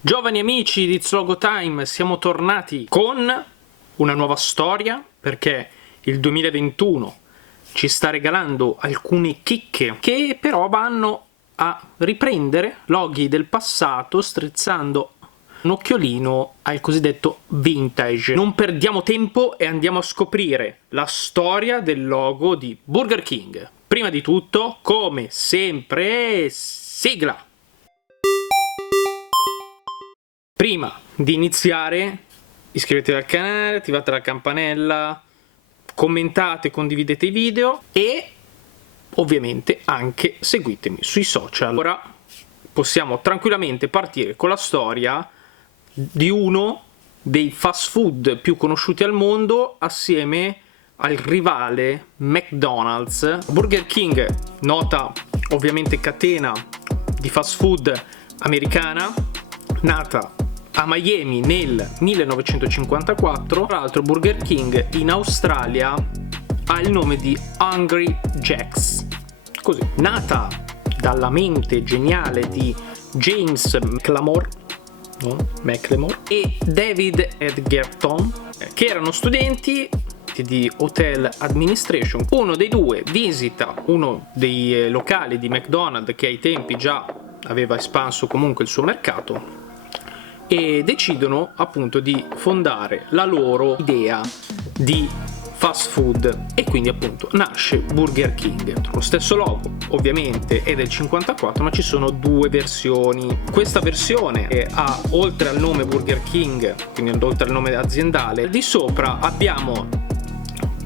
Giovani amici di It's Logo Time, siamo tornati con una nuova storia perché il 2021 ci sta regalando alcune chicche che però vanno a riprendere loghi del passato strizzando un occhiolino al cosiddetto vintage. Non perdiamo tempo e andiamo a scoprire la storia del logo di Burger King. Prima di tutto, come sempre, sigla! Prima di iniziare, iscrivetevi al canale, attivate la campanella, commentate, condividete i video e ovviamente anche seguitemi sui social. Ora possiamo tranquillamente partire con la storia di uno dei fast food più conosciuti al mondo assieme al rivale McDonald's. Burger King, nota ovviamente catena di fast food americana, nata a Miami nel 1954. Tra l'altro Burger King in Australia ha il nome di Hungry Jack's, così, nata dalla mente geniale di James McLemore e David Edgerton, che erano studenti di Hotel Administration. Uno dei due visita uno dei locali di McDonald's che ai tempi già aveva espanso comunque il suo mercato e decidono appunto di fondare la loro idea di fast food e quindi appunto nasce Burger King. Lo stesso logo ovviamente è del 54, ma ci sono due versioni. Questa versione ha, oltre al nome Burger King, quindi oltre al nome aziendale, di sopra abbiamo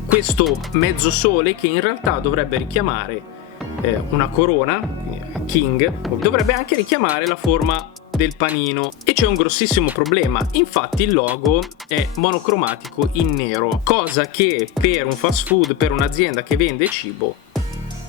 questo mezzo sole che in realtà dovrebbe richiamare una corona, King, dovrebbe anche richiamare la forma del panino, e c'è un grossissimo problema. Infatti il logo è monocromatico in nero, cosa che per un fast food, per un'azienda che vende cibo,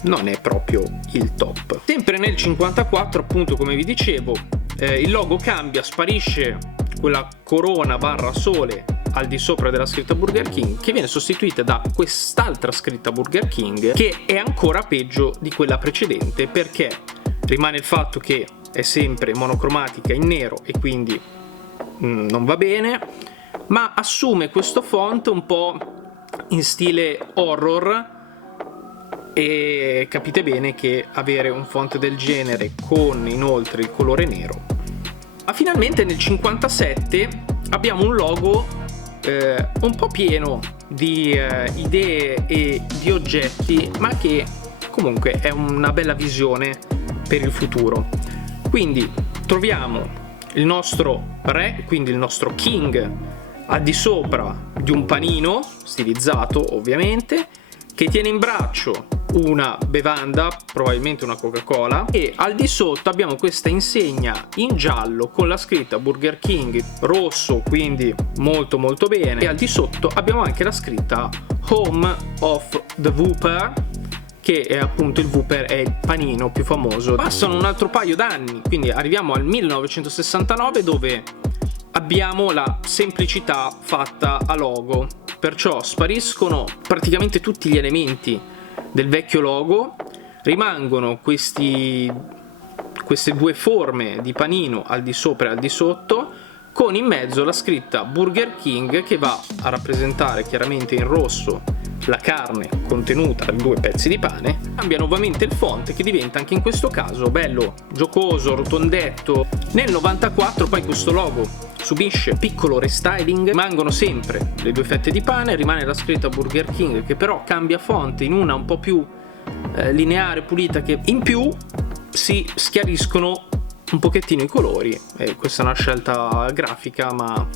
non è proprio il top. Sempre nel 54, appunto, come vi dicevo, il logo cambia, sparisce quella corona barra sole al di sopra della scritta Burger King, che viene sostituita da quest'altra scritta Burger King, che è ancora peggio di quella precedente, perché rimane il fatto che è sempre monocromatica in nero e quindi non va bene, ma assume questo font un po' in stile horror, e capite bene che avere un font del genere con inoltre il colore nero. Ma finalmente nel 57 abbiamo un logo un po' pieno di idee e di oggetti, ma che comunque è una bella visione per il futuro. Quindi troviamo il nostro re, quindi il nostro King, al di sopra di un panino stilizzato ovviamente, che tiene in braccio una bevanda, probabilmente una Coca-Cola, e al di sotto abbiamo questa insegna in giallo con la scritta Burger King, rosso, quindi molto molto bene, e al di sotto abbiamo anche la scritta Home of the Whopper, che è appunto il Whopper, è il panino più famoso. Passano un altro paio d'anni, quindi arriviamo al 1969, dove abbiamo la semplicità fatta a logo, perciò spariscono praticamente tutti gli elementi del vecchio logo, rimangono queste due forme di panino al di sopra e al di sotto, con in mezzo la scritta Burger King, che va a rappresentare chiaramente in rosso la carne contenuta in due pezzi di pane. Cambia nuovamente il font, che diventa anche in questo caso bello giocoso, rotondetto. Nel 94 poi questo logo subisce piccolo restyling, rimangono sempre le due fette di pane, rimane la scritta Burger King, che però cambia font in una un po' più lineare, pulita, che in più si schiariscono un pochettino i colori. Questa è una scelta grafica, ma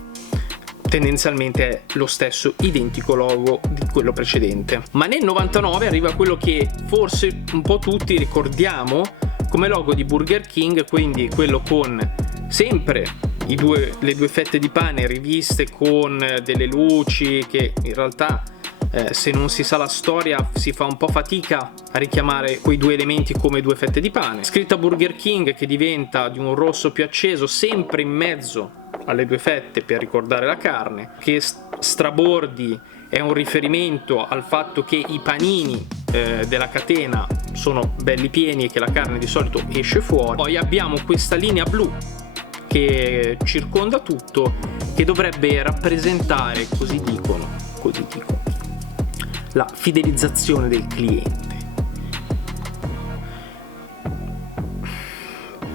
tendenzialmente è lo stesso identico logo di quello precedente. Ma nel 99 arriva quello che forse un po' tutti ricordiamo come logo di Burger King, quindi quello con sempre le due fette di pane riviste con delle luci, che in realtà se non si sa la storia si fa un po' fatica a richiamare quei due elementi come due fette di pane. Scritta Burger King che diventa di un rosso più acceso sempre in mezzo alle due fette per ricordare la carne, che strabordi è un riferimento al fatto che i panini della catena sono belli pieni e che la carne di solito esce fuori. Poi abbiamo questa linea blu che circonda tutto, che dovrebbe rappresentare, così dicono, la fidelizzazione del cliente.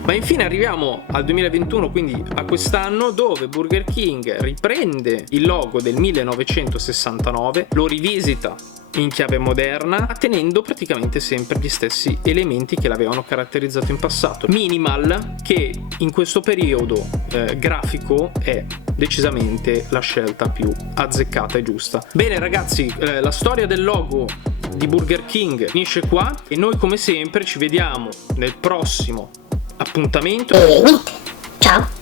Ma infine arriviamo al 2021, quindi a quest'anno, dove Burger King riprende il logo del 1969, lo rivisita in chiave moderna, tenendo praticamente sempre gli stessi elementi che l'avevano caratterizzato in passato. Minimal, che in questo periodo grafico è decisamente la scelta più azzeccata e giusta. Bene ragazzi, la storia del logo di Burger King finisce qua e noi come sempre ci vediamo nel prossimo appuntamento. E niente, ciao.